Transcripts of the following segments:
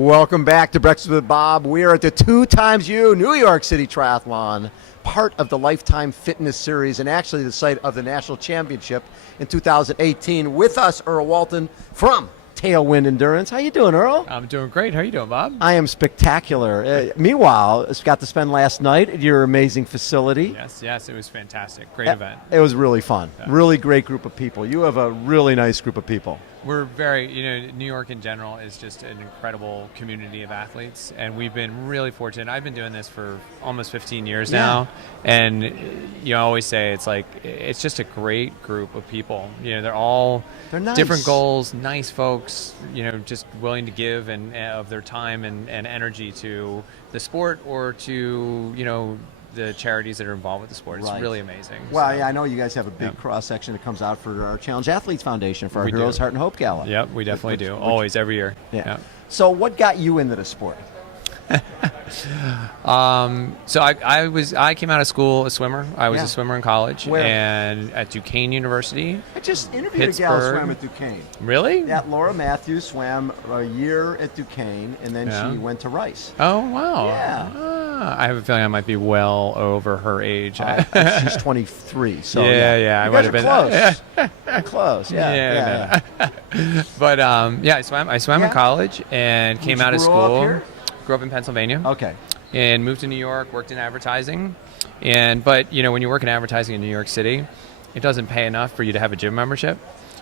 Welcome back to Breakfast with Bob. We are at the 2xU New York City Triathlon, part of the Lifetime Fitness Series, and actually the site of the National Championship in 2018. With us, Earl Walton from Tailwind Endurance. How you doing, Earl? I'm doing great. How are you doing, Bob? I am spectacular. Meanwhile, I got to spend last night at your amazing facility. Yes, it was fantastic. Great event. It was really fun. Yeah. Really great group of people. You have a really nice group of people. We're New York in general is just an incredible community of athletes, and we've been really fortunate. I've been doing this for almost 15 years now, and I always say it's just a great group of people. They're all nice. Different goals, nice folks, just willing to give and of their time and energy to the sport or to, the charities that are involved with the sport. It's really amazing. Well, I know you guys have a big cross-section that comes out for our Challenge Athletes Foundation for our Heroes Heart and Hope Gala. Yep, we definitely do. Always, every year. Yeah. Yep. So what got you into the sport? So I came out of school a swimmer. I was a swimmer in college. Where? And at Duquesne University. I just interviewed a gal who swam at Duquesne. Really? Yeah, Laura Matthews swam a year at Duquesne, and then she went to Rice. Oh, wow. Yeah. I have a feeling I might be well over her age. She's 23, so yeah. I would have been close. Close, yeah. But I swam in college and came out of school. Up here? Grew up in Pennsylvania. Okay. And moved to New York, worked in advertising. But when you work in advertising in New York City, it doesn't pay enough for you to have a gym membership.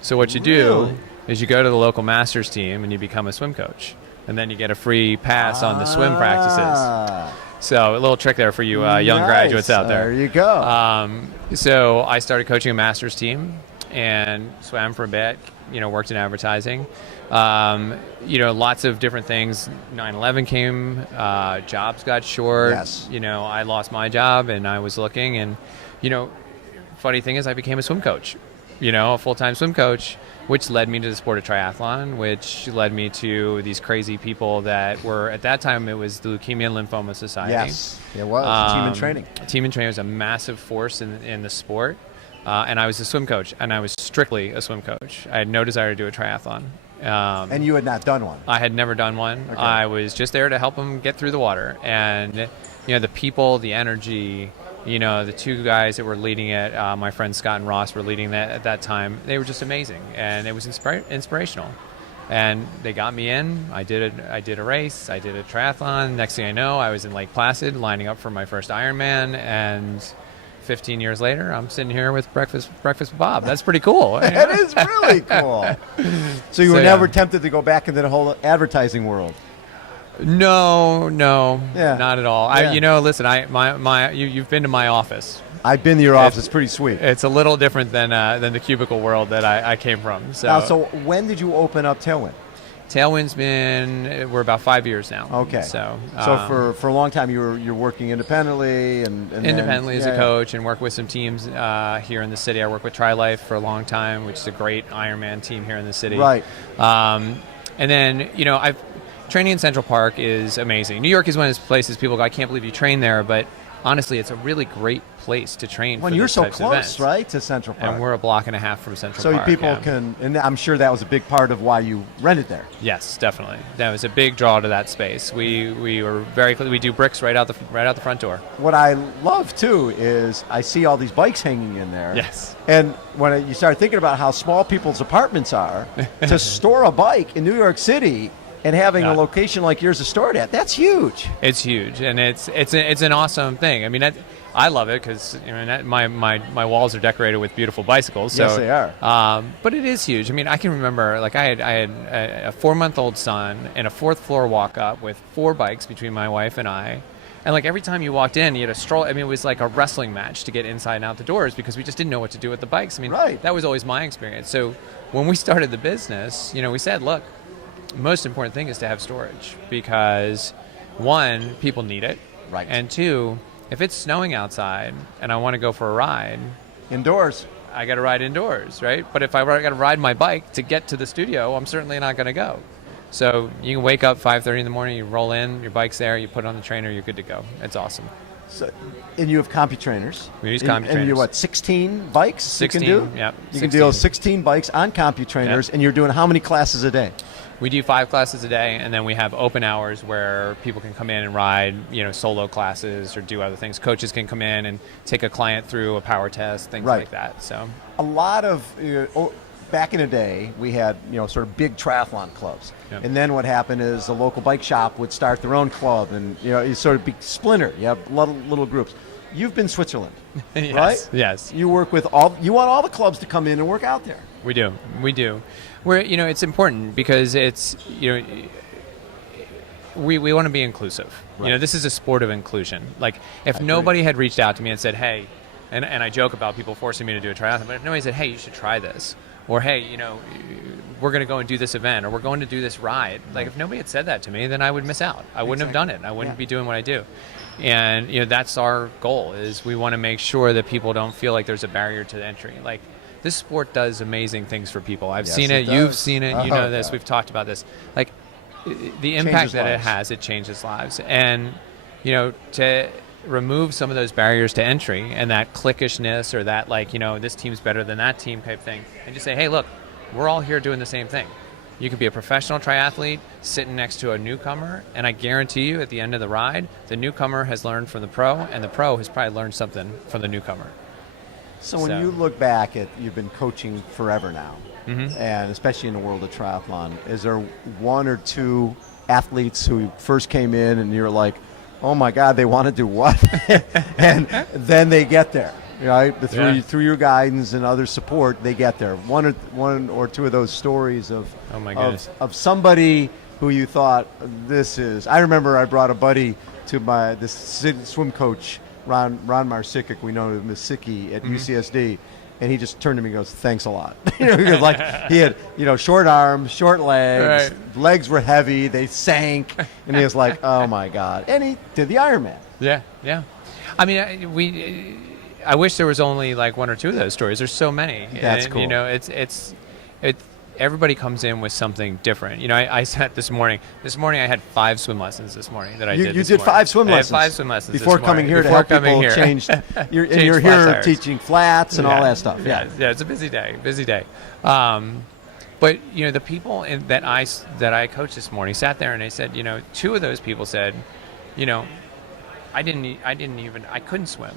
So what you do is you go to the local masters team and you become a swim coach. And then you get a free pass on the swim practices. So a little trick there for you young graduates out there. There you go. So I started coaching a master's team and swam for a bit, worked in advertising. Lots of different things. 9/11 came, jobs got short. Yes. I lost my job and I was looking and, funny thing is I became a swim coach, a full-time swim coach, which led me to the sport of triathlon, which led me to these crazy people that were, at that time, it was the Leukemia and Lymphoma Society. Yes, it was. Team in training. Team in training was a massive force in the sport. And I was a swim coach, and I was strictly a swim coach. I had no desire to do a triathlon. And you had not done one? I had never done one. Okay. I was just there to help them get through the water. And, the people, the energy, the two guys that were leading it, my friends Scott and Ross were leading that at that time. They were just amazing, and it was inspirational. And they got me in. I did a race. I did a triathlon. Next thing I know, I was in Lake Placid lining up for my first Ironman, and 15 years later, I'm sitting here with Breakfast with Bob. That's pretty cool. That is really cool. So you were never tempted to go back into the whole advertising world? No, not at all. Yeah. Listen, you've been to my office. I've been to your office. It's pretty sweet. It's a little different than the cubicle world that I came from. So when did you open up Tailwind? Tailwind's we're about 5 years now. Okay. So for a long time you're working independently and independently as a coach and work with some teams here in the city. I work with Tri-Life for a long time, which is a great Ironman team here in the city. Right. And then I've training in Central Park is amazing. New York is one of those places people go, I can't believe you train there, but honestly, it's a really great place to train for you're those so types of close, events. right, to Central Park. And we're a block and a half from Central Park. So people can, and I'm sure that was a big part of why you rented there. Yes, definitely. That was a big draw to that space. We were we do bricks right out the front door. What I love too is I see all these bikes hanging in there. Yes. And when you start thinking about how small people's apartments are, to store a bike in New York City and having a location like yours to store it at, that's huge. It's huge, and it's an awesome thing. I mean, I love it because my walls are decorated with beautiful bicycles. So, yes, they are. But it is huge. I mean, I can remember I had a 4-month-old son and a 4th floor walk up with 4 bikes between my wife and I. And every time you walked in, you had a stroll. I mean, it was like a wrestling match to get inside and out the doors because we just didn't know what to do with the bikes. I mean, that was always my experience. So when we started the business, we said, look, the most important thing is to have storage because, 1, people need it. Right. And 2, if it's snowing outside and I want to go for a ride. Indoors. I got to ride indoors, right? But if I got to ride my bike to get to the studio, I'm certainly not going to go. So you can wake up 5:30 in the morning, you roll in, your bike's there, you put it on the trainer, you're good to go. It's awesome. So, and you have CompuTrainers. We use CompuTrainers. And you're 16 bikes 16, you can do? Yep. You can deal 16 bikes on CompuTrainers, and you're doing how many classes a day? we do 5 classes a day, and then we have open hours where people can come in and ride, solo classes or do other things. Coaches can come in and take a client through a power test, things like that. So a lot of back in the day, we had sort of big triathlon clubs, and then what happened is the local bike shop would start their own club, and you sort of be splinter. You have little groups. You've been Switzerland, yes, right? Yes. You work with you want all the clubs to come in and work out there. We do. It's important because it's, we want to be inclusive. Right. This is a sport of inclusion. Like, if nobody had reached out to me and said, hey, and I joke about people forcing me to do a triathlon, but if nobody said, hey, you should try this, or hey, we're going to go and do this event, or we're going to do this ride. Like, if nobody had said that to me, then I would miss out. I wouldn't have done it. I wouldn't be doing what I do. And, that's our goal, is we want to make sure that people don't feel like there's a barrier to the entry. Like, this sport does amazing things for people. I've seen it. You've seen it. You know this. We've talked about this. Like, the impact that it has, it changes lives. And, to remove some of those barriers to entry and that cliquishness or that, this team's better than that team type thing, and just say, hey, look, we're all here doing the same thing. You could be a professional triathlete sitting next to a newcomer, and I guarantee you at the end of the ride, the newcomer has learned from the pro, and the pro has probably learned something from the newcomer. So when you look back at, you've been coaching forever now, mm-hmm. and especially in the world of triathlon, is there one or two athletes who first came in and you're like, oh my God, they want to do what? And then they get there, right? Through your guidance and other support, they get there. One or two of those stories of somebody who you thought, this is. I remember I brought a buddy to this swim coach, Ron Marsikic, we know him as Sicky at UCSD, and he just turned to me and goes, thanks a lot. Because he had short arms, short legs, legs were heavy, they sank, and he was like, oh my God. And he did the Ironman. Yeah. I mean, I wish there was only like one or two of those stories. There's so many. That's cool. It's everybody comes in with something different. I said this morning I had 5 swim lessons this morning that I did. You did 5 swim lessons? I had 5 swim lessons before coming here to help people change. You're here tires. Teaching flats and all that stuff. Yeah, it's a busy day. But the people that I coached this morning sat there and they said, 2 of those people said, I couldn't swim.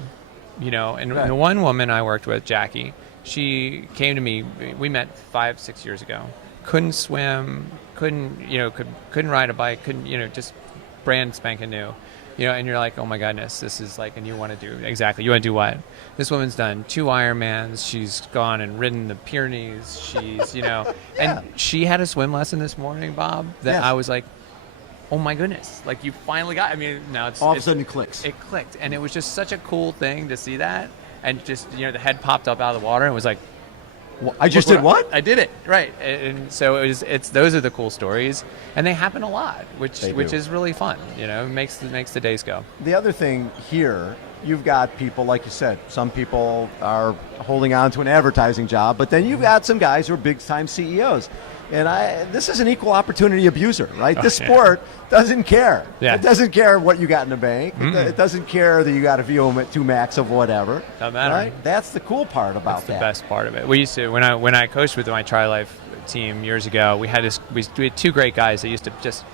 And the one woman I worked with, Jackie, she came to me. We met 5-6 years ago. Couldn't swim. Couldn't ride a bike. Couldn't just brand spanking new. And you're like, oh my goodness, this is like, and you want to do exactly. You want to do what? This woman's done 2 Ironmans. She's gone and ridden the Pyrenees. She's and she had a swim lesson this morning, Bob. That I was like, oh my goodness, like you finally got. I mean, now it's all of a sudden it clicks. It clicked, and it was just such a cool thing to see that. And just, the head popped up out of the water and was like, I just did what? I did it, right. And so it's those are the cool stories, and they happen a lot, which is really fun. Makes the days go. The other thing here, you've got people, like you said, some people are holding on to an advertising job, but then you've got some guys who are big-time CEOs. And this is an equal opportunity abuser, right? This sport doesn't care. Yeah. It doesn't care what you got in the bank. Mm-hmm. It doesn't care that you got a VO2 max of whatever. Doesn't matter. Right? That's the cool part about That's the best part of it. We used to, when I coached with my Tri-Life team years ago, we had 2 great guys that used to just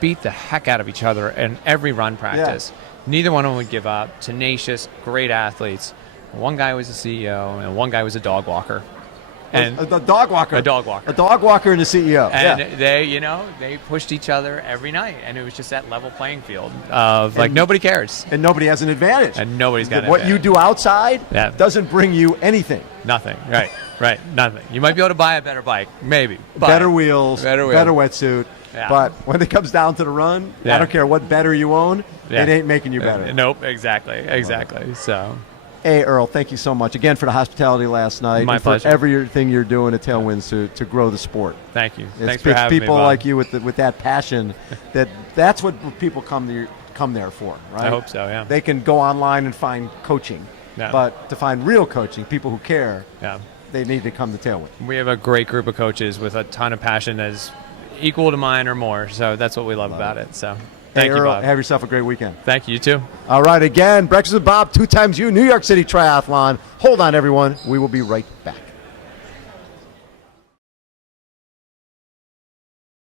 beat the heck out of each other in every run practice. Yeah. Neither one of them would give up. Tenacious, great athletes. One guy was a CEO, and one guy was a dog walker. And a dog walker. A dog walker. A dog walker and a CEO. And they pushed each other every night, and it was just that level playing field of nobody cares. And nobody has an advantage. And nobody's got an What advantage. you do outside doesn't bring you anything. Nothing. Right. Nothing. You might be able to buy a better bike, maybe. Better wheels, better wetsuit. Yeah. But when it comes down to the run, I don't care what better you own, it ain't making you better. Nope, exactly. So... Hey, Earl, thank you so much again for the hospitality last night. My pleasure. For everything you're doing at Tailwind to grow the sport. Thank you. Thanks for having me, people Bob. like you with that passion. That's what people come there for, right? I hope so. Yeah. They can go online and find coaching, but to find real coaching, people who care, they need to come to Tailwind. We have a great group of coaches with a ton of passion that is equal to mine or more. So that's what we love about it. So. Thank you, Earl, Bob. have yourself a great weekend. Thank you, you too. All right, again, Breakfast with Bob, 2 times you, New York City Triathlon. Hold on, everyone. We will be right back.